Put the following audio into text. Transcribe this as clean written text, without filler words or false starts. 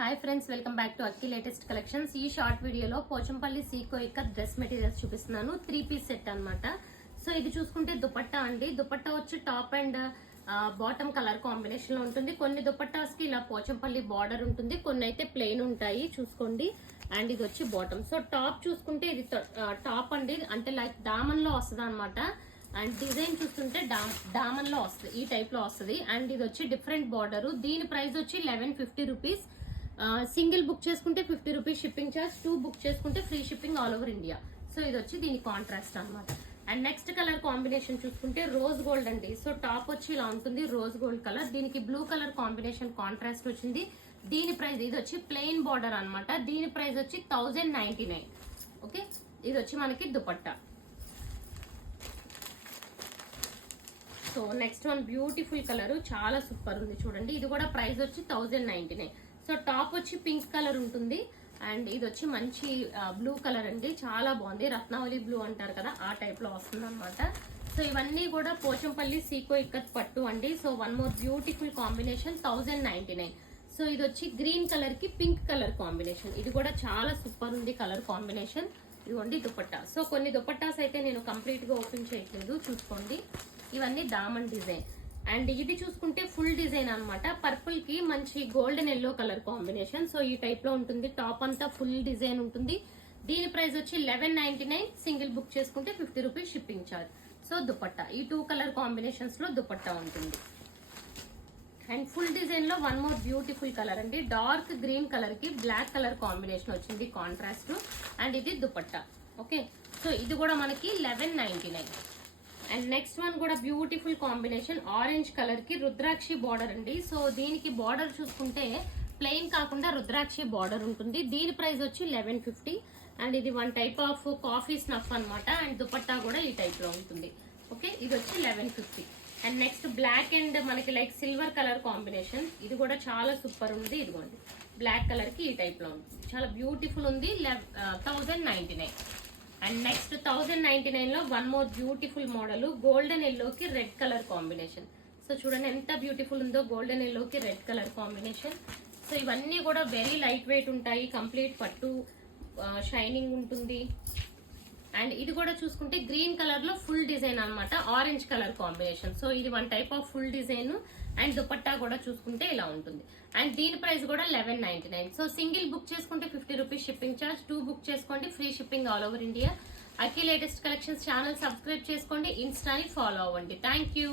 Hi friends, welcome back to Akki latest collections. ఈ short వీడియోలో పోచంపల్లి సీకో యొక్క డ్రెస్ మెటీరియల్స్ చూపిస్తున్నాను. 3 పీస్ సెట్ అన్నమాట. సో ఇది చూసుకుంటే దుపట్టా అండి. దుపట్టా వచ్చి top and bottom colour combination లో ఉంటుంది. కొన్ని దుపట్టాస్ కి ఇలా పోచంపల్లి బార్డర్ ఉంటుంది, కొన్ని అయితే ప్లెయిన్ ఉంటాయి చూసుకోండి. అండ్ ఇది వచ్చి బాటమ్. సో టాప్ చూసుకుంటే ఇది టాప్ అండి, అంటే లైక్ దామన్ లో వస్తుంది అనమాట. అండ్ డిజైన్ చూస్తుంటే డామన్ లో వస్తుంది, ఈ టైప్ లో వస్తుంది. అండ్ ఇది వచ్చి డిఫరెంట్ బార్డర్. దీని ప్రైస్ వచ్చి 1150 రూపీస్. సింగిల్ బుక్ చేసుకుంటే 50 రూపీస్ షిప్పింగ్ ఛార్జ్, 2 బుక్ చేసుకుంటే free shipping all over India. So ఇది వచ్చి దీని కాంట్రాస్ట్ అనమాట. అండ్ నెక్స్ట్ కలర్ కాంబినేషన్ చూసుకుంటే రోజ్ గోల్డ్ అండి. సో టాప్ వచ్చి ఇలా ఉంటుంది, రోజ్ గోల్డ్ కలర్. దీనికి బ్లూ కలర్ కాంబినేషన్ కాంట్రాస్ట్ వచ్చింది. దీని ప్రైస్ ఇది వచ్చి ప్లెయిన్ బార్డర్ అనమాట. దీని ప్రైస్ వచ్చి 1099. ఓకే, ఇది వచ్చి మనకి dupatta. So next one beautiful colour, చాలా సూపర్ ఉంది చూడండి. ఇది కూడా ప్రైస్ వచ్చి 1099. సో టాప్ వచ్చి పింక్ కలర్ ఉంటుంది. అండ్ ఇది వచ్చి మంచి బ్లూ కలర్ అండి, చాలా బాగుంది. రత్నావళి బ్లూ అంటారు కదా, ఆ టైప్ లో వస్తుంది అనమాట. సో ఇవన్నీ కూడా పోచంపల్లి సీకో ఇక్కత్ పట్టు అండి. So one more beautiful combination 1099. So ఇది వచ్చి గ్రీన్ కలర్ కి పింక్ కలర్ కాంబినేషన్. ఇది కూడా చాలా సూపర్ ఉంది కలర్ కాంబినేషన్. ఇదిగోండి దుపట్టా. సో కొన్ని దుపట్టాస్ అయితే నేను కంప్లీట్ గా ఓపెన్ చేయట్లేదు, చూసుకోండి. ఇవన్నీ దామన్ డిజైన్. అండ్ ఇది చూసుకుంటే ఫుల్ డిజైన్ అనమాట. పర్పుల్ కి మంచి golden yellow colour combination. So ఈ టైప్ లో ఉంటుంది. టాప్ అంతా ఫుల్ డిజైన్ ఉంటుంది. దీని ప్రైస్ వచ్చి 1199. సింగిల్ బుక్ చేసుకుంటే 50 rupees shipping charge. So dupatta ఈ 2 కలర్ కాంబినేషన్స్ లో దుపట్టా ఉంటుంది. అండ్ ఫుల్ డిజైన్ లో వన్ మోర్ బ్యూటిఫుల్ కలర్ అండి. డార్క్ గ్రీన్ కలర్ కి బ్లాక్ కలర్ కాంబినేషన్ వచ్చింది కాంట్రాస్ట్. అండ్ ఇది దుపట్టా. ఓకే, సో ఇది కూడా మనకి 1199. అండ్ నెక్స్ట్ వన్ కూడా బ్యూటిఫుల్ కాంబినేషన్, ఆరెంజ్ కలర్ కి రుద్రాక్షి బార్డర్ అండి. సో దీనికి బార్డర్ చూసుకుంటే ప్లెయిన్ కాకుండా రుద్రాక్షి బార్డర్ ఉంటుంది. దీని ప్రైస్ వచ్చి 1150. అండ్ ఇది one type of coffee snuff అనమాట. అండ్ దుపట్టా కూడా ఈ టైప్ లో ఉంటుంది. ఓకే, ఇది వచ్చి 1150. అండ్ నెక్స్ట్ బ్లాక్ అండ్ మనకి లైక్ సిల్వర్ కలర్ కాంబినేషన్. ఇది కూడా చాలా సూపర్ ఉంది. ఇదిగోండి బ్లాక్ కలర్ కి ఈ టైప్ లో ఉంటుంది, చాలా బ్యూటిఫుల్ ఉంది. 1099. అండ్ నెక్స్ట్ 1099 లో one more beautiful model, golden yellow కి రెడ్ కలర్ కాంబినేషన్. సో చూడండి ఎంత బ్యూటిఫుల్ ఉందో, గోల్డెన్ ఎల్లో కి రెడ్ కలర్ కాంబినేషన్. సో ఇవన్నీ కూడా వెరీ లైట్ వెయిట్ ఉంటాయి, కంప్లీట్ పట్టు షైనింగ్ ఉంటుంది. అండ్ ఇది కూడా చూసుకుంటే గ్రీన్ కలర్ లో ఫుల్ డిజైన్ అనమాట, ఆరెంజ్ కలర్ కాంబినేషన్. సో ఇది one type of full design. And dupatta కూడా చూసుకుంటే ఇలా ఉంటుంది. అండ్ దీని ప్రైస్ కూడా 1199. సో సింగిల్ బుక్ చేసుకుంటే 50 రూపీస్ షిప్పింగ్ ఛార్జ్, 2 బుక్ చేసుకోండి free shipping all over India. అక్కి లేటెస్ట్ కలెక్షన్స్ ఛానల్ సబ్స్క్రైబ్ చేసుకోండి, ఇన్స్టాని ఫాలో అవ్వండి. Thank you.